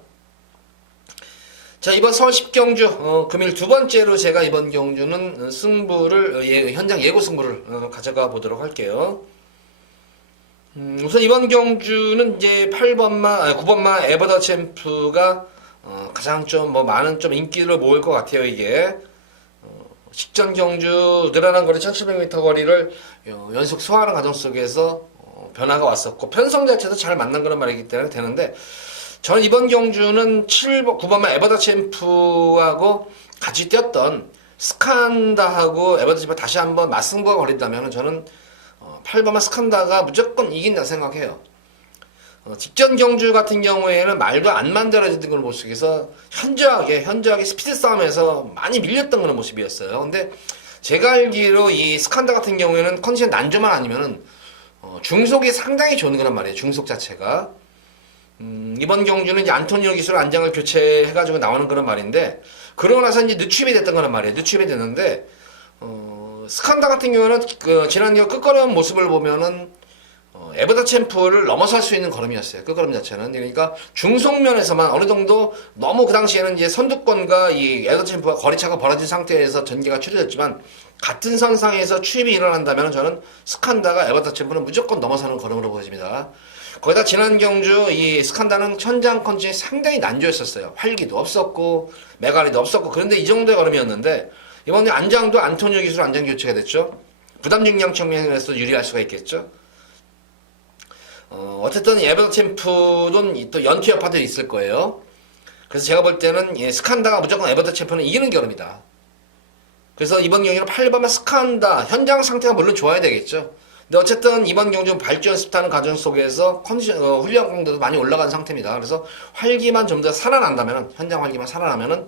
자, 이번 서울 10경주 금일 두 번째로 제가 이번 경주는 승부를 현장 예고 승부를 가져가 보도록 할게요. 우선 이번 경주는 이제 9번마 에버더 챔프가 가장 좀 많은 좀 인기를 모을 것 같아요. 이게 직전 경주 늘어난 거리 1700m 거리를 연속 소화하는 과정 속에서 변화가 왔었고 편성 자체도 잘 맞는 그런 말이기 때문에 되는데 저는 이번 경주는 7번, 9번만 에버더 챔프하고 같이 뛰었던 스칸다하고 에버더 챔프 다시 한번 맞승부가 걸린다면 저는 8번만 스칸다가 무조건 이긴다 생각해요. 직전 경주 같은 경우에는 말도 안 만들어지던 그런 모습에서 현저하게 스피드 싸움에서 많이 밀렸던 그런 모습이었어요. 근데 제가 알기로 이 스칸다 같은 경우에는 컨디션 난조만 아니면은 중속이 상당히 좋은 거란 말이에요. 중속 자체가. 이번 경주는 이제 안토니오 기술 안장을 교체해가지고 나오는 그런 말인데, 그러고 나서 이제 늦추입이 됐던 거란 말이에요. 늦추입이 됐는데, 스칸다 같은 경우는 지난 끝걸음 모습을 보면은, 에버더 챔프를 넘어설 수 있는 걸음이었어요. 끝걸음 자체는. 그러니까 중속면에서만 어느 정도 너무 그 당시에는 이제 선두권과 이 에버더 챔프가 거리차가 벌어진 상태에서 전개가 추려졌지만, 같은 선상에서 추입이 일어난다면 저는 스칸다가 에버더 챔프는 무조건 넘어서는 걸음으로 보여집니다. 거기다 지난 경주 이 스칸다는 현장 컨디션이 상당히 난조했었어요. 활기도 없었고 메가리도 없었고 그런데 이 정도의 걸음이었는데 이번에 안장도 안토니오 기술 안장 교체가 됐죠. 부담 중량 측면에서 유리할 수가 있겠죠. 어쨌든 에버더 챔프는 또 연투 여파들이 있을 거예요. 그래서 제가 볼 때는 스칸다가 무조건 에버더 챔프는 이기는 결음이다. 그래서 이번 경기는 8번만 스칸다 현장 상태가 물론 좋아야 되겠죠. 근데 어쨌든 이번 경주 발주 연습하는 과정 속에서 컨디션 훈련 강도도 많이 올라간 상태입니다. 그래서 활기만 좀 더 살아난다면 현장 활기만 살아나면은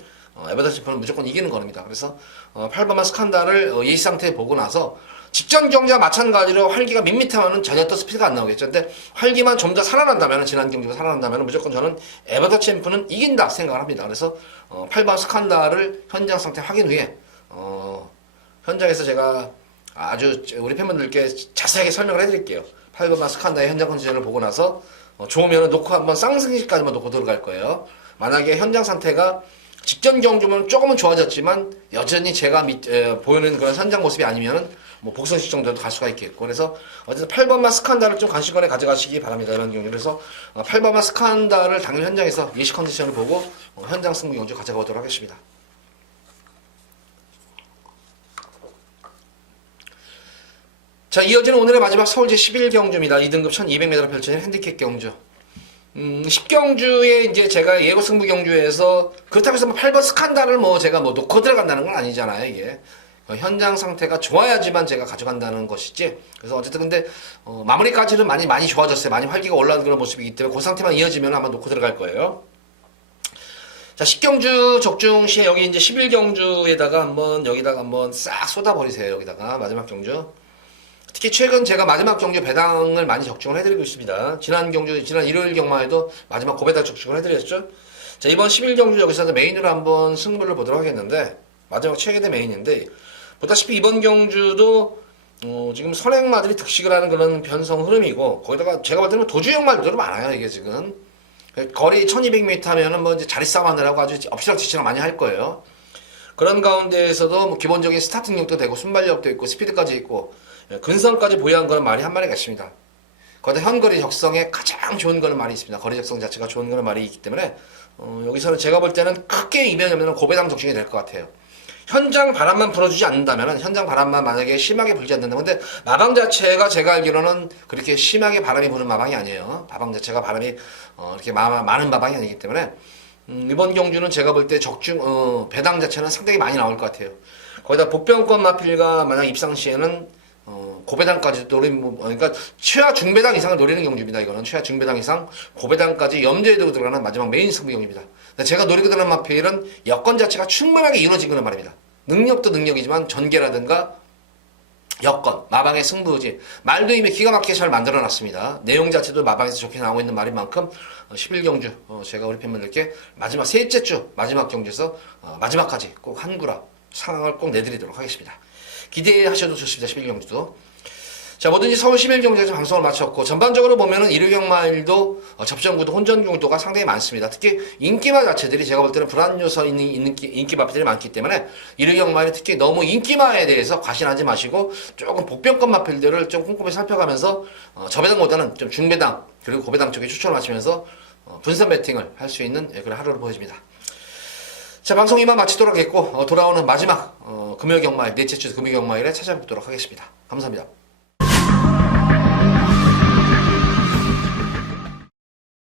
에버더 챔프는 무조건 이기는 겁니다. 그래서 8번만 스칸다를 예시 상태에 보고 나서 직전 경기와 마찬가지로 활기가 밋밋하면은 전혀 또 스피드가 안 나오겠죠. 근데 활기만 좀 더 살아난다면 지난 경기가 살아난다면 무조건 저는 에버더 챔프는 이긴다 생각을 합니다. 그래서 8번 스칸다를 현장 상태 확인 후에 현장에서 제가 아주 우리 팬분들께 자세하게 설명을 해드릴게요. 8번만 스칸다의 현장 컨디션을 보고 나서 좋으면 놓고 한번 쌍승시까지만 놓고 들어갈 거예요. 만약에 현장 상태가 직전 경주면 조금은 좋아졌지만 여전히 제가 보이는 그런 현장 모습이 아니면은 뭐 복선식 정도도 갈 수가 있겠고 그래서 어쨌든 8번만 스칸다를 좀 관심권에 가져가시기 바랍니다. 이런 경우 그래서 8번만 스칸다를 당일 현장에서 예시 컨디션을 보고 현장 승부 경주 가져가도록 하겠습니다. 자, 이어지는 오늘의 마지막 서울제 11경주입니다. 2등급 1200m로 펼쳐진 핸디캡 경주. 10경주에 이제 제가 예고 승부 경주에서 그렇다고 해서 8번 스칸다를 제가 놓고 들어간다는 건 아니잖아요, 이게. 현장 상태가 좋아야지만 제가 가져간다는 것이지. 그래서 어쨌든 근데, 마무리까지는 많이 좋아졌어요. 많이 활기가 올라오는 그런 모습이기 때문에 그 상태만 이어지면 아마 놓고 들어갈 거예요. 자, 10경주 적중 시에 여기 이제 11경주에다가 여기다가 한번 싹 쏟아버리세요, 여기다가. 마지막 경주. 특히 최근 제가 마지막 경주 배당을 많이 적중을 해드리고 있습니다. 지난 일요일 경마에도 마지막 고배당 적중을 해드렸죠. 자, 이번 11경주 여기서 메인으로 한번 승부를 보도록 하겠는데, 마지막 최근의 메인인데, 보다시피 이번 경주도, 지금 선행마들이 득식을 하는 그런 변성 흐름이고, 거기다가 제가 볼 때는 도주형 말들이 많아요, 이게 지금. 거리 1200m 하면은 이제 자리 싸움 하느라고 아주 엎치락뒤치락 많이 할 거예요. 그런 가운데에서도 기본적인 스타트 능력도 되고, 순발력도 있고, 스피드까지 있고, 근성까지 보유한 그런 말이 한 마리가 있습니다. 거기다 현거리 적성에 가장 좋은 그런 말이 있습니다. 거리 적성 자체가 좋은 그런 말이 있기 때문에 여기서는 제가 볼 때는 크게 이변이 없는 고배당 적중이 될 것 같아요. 현장 바람만 불어주지 않는다면 현장 바람만 만약에 심하게 불지 않는다면 근데 마방 자체가 제가 알기로는 그렇게 심하게 바람이 부는 마방이 아니에요. 마방 자체가 바람이 이렇게 많은 마방이 아니기 때문에 이번 경주는 제가 볼 때 배당 자체는 상당히 많이 나올 것 같아요. 거기다 복병권 마필과 만약 입상 시에는 고배당까지 그러니까 최하 중배당 이상을 노리는 경주입니다. 이거는 최하 중배당 이상 고배당까지 염두에 두고 들어가는 마지막 메인 승부 경기입니다. 제가 노리고 들어가는 마필은 여건 자체가 충분하게 이루어진 거란 말입니다. 능력도 능력이지만 전개라든가 여건, 마방의 승부지 말도 이미 기가 막히게 잘 만들어놨습니다. 내용 자체도 마방에서 좋게 나오고 있는 말인 만큼 11경주 제가 우리 팬분들께 마지막 셋째 주 마지막 경주에서 마지막까지 꼭 한구라 상황을 꼭 내드리도록 하겠습니다. 기대하셔도 좋습니다. 11경주도. 자, 뭐든지 서울 11경주에서 방송을 마쳤고 전반적으로 보면은 일요경마일도 접전구도 혼전구도가 상당히 많습니다. 특히 인기마 자체들이 제가 볼 때는 불안 요소 있는 인기마들이 많기 때문에 일요경마일 특히 너무 인기마에 대해서 과신하지 마시고 조금 복병권 마필들을 좀 꼼꼼히 살펴가면서 저배당보다는 좀 중배당 그리고 고배당 쪽에 추천을 하시면서 분산 배팅을 할 수 있는 그런 하루를 보여집니다. 자, 방송 이만 마치도록 하겠고, 돌아오는 마지막 금요 경마일, 넷째 주 금요 경마일에 찾아뵙도록 하겠습니다. 감사합니다.